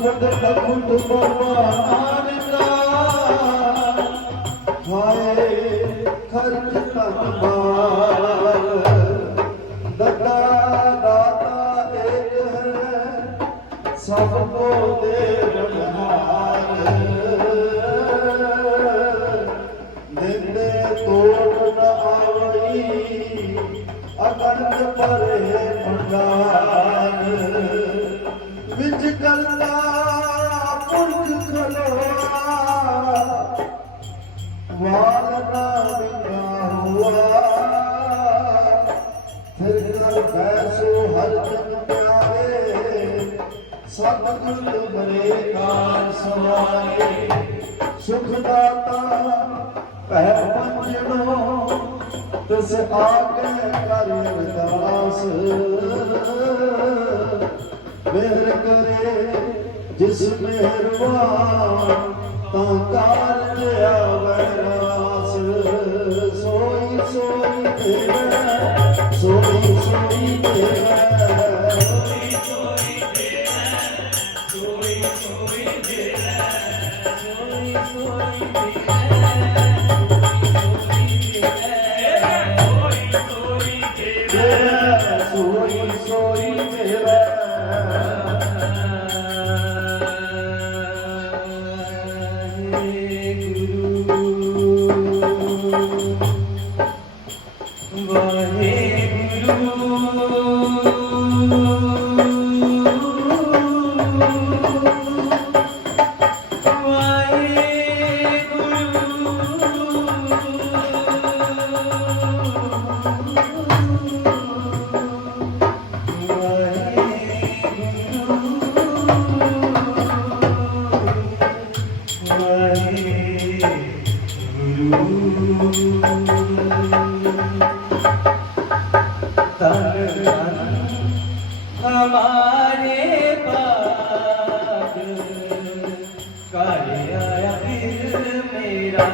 ਪਦ ਲਖੁਟ ਭਗਵਾਨ ਦਾ ਹਾਏ, ਖਰਚ ਤਨ ਬਾਲ ਦਤਾ ਦਾਤਾ ਏਕ ਹੈ, ਸਭ ਕੋ ਦੇ ਬਨਹਾਰ ਦਿੰਦੇ ਤੋੜ ਨ ਆਵਣੀ ਅਕੰਡ ਪਰ ਹੈ ਭੰਡਾਰ। ਵਿੱਚ ਕਰਤਾ ਪੁਰਖ ਖਲੋਆ ਵਾਲ ਨਾ ਵਿਗਾ ਫਿਰ ਕਰ ਬੈਸੋ ਹਰ ਜਨ ਪਿਆਰੇ। ਸਤਿਗੁਰ ਬਰੇ ਕਾਰ ਸਵਾਰੇ। ਸੁਖ ਦਾਤਾ ਭੈ ਪੰਜਨੋ, ਤਿਸ ਆਗੇ ਕਰ ਅਰਦਾਸ। ਮਿਹਰ ਕਰੇ, ਜਿਸ ਮਿਹਰਬਾਨ ਤਾਂ ਕਾਲ ਆਵੇ ਰਾਸ। ਸੋਈ ਸੋਈ ਤੇਰਾ ਸੋਈ ਸੋਈ ਤੇਰਾ ਤੇਰਾ ਸੋਈ ਸੋਈ ਤੇਰਾ Yeah. हमारे पास कर आया फिर मेरा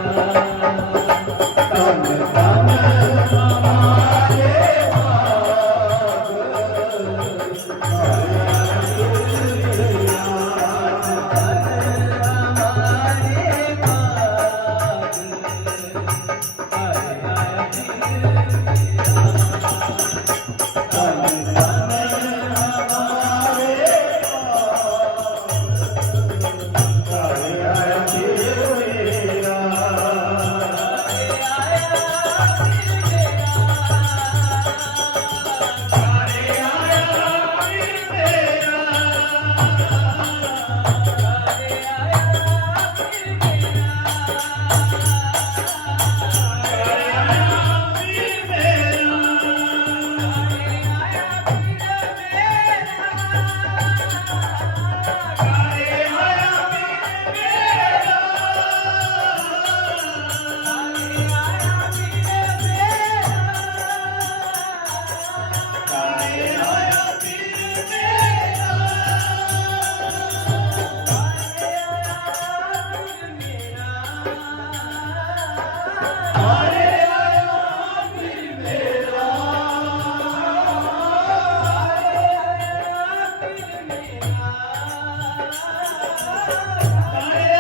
ತಾನೇ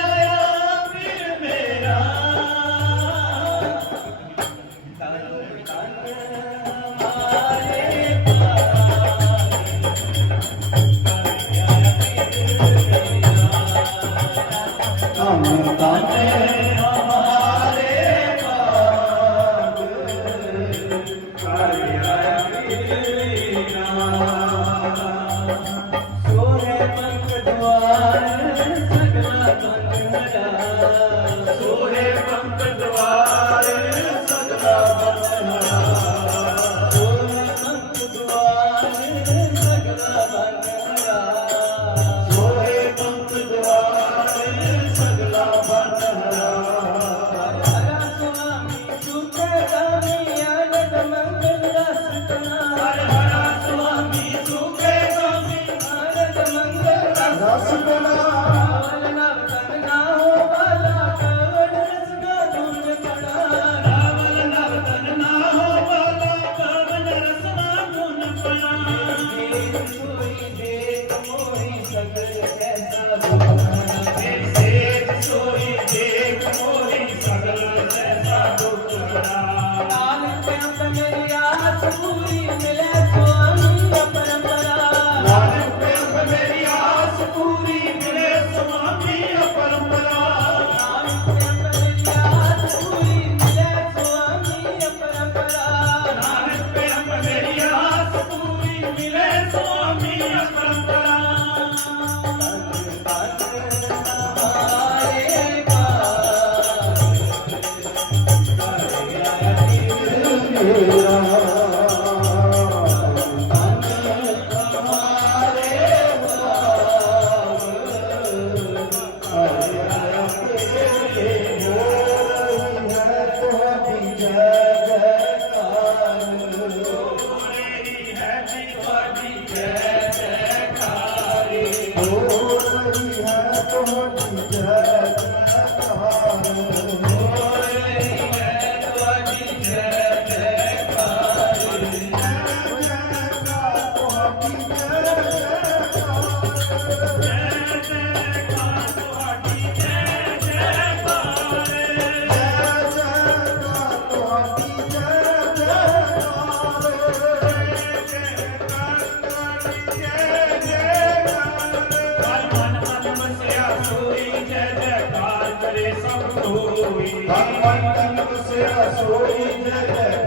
ਕਰੇ ਸਭ ਕੋਈ ਸੋਈ ਜੈ।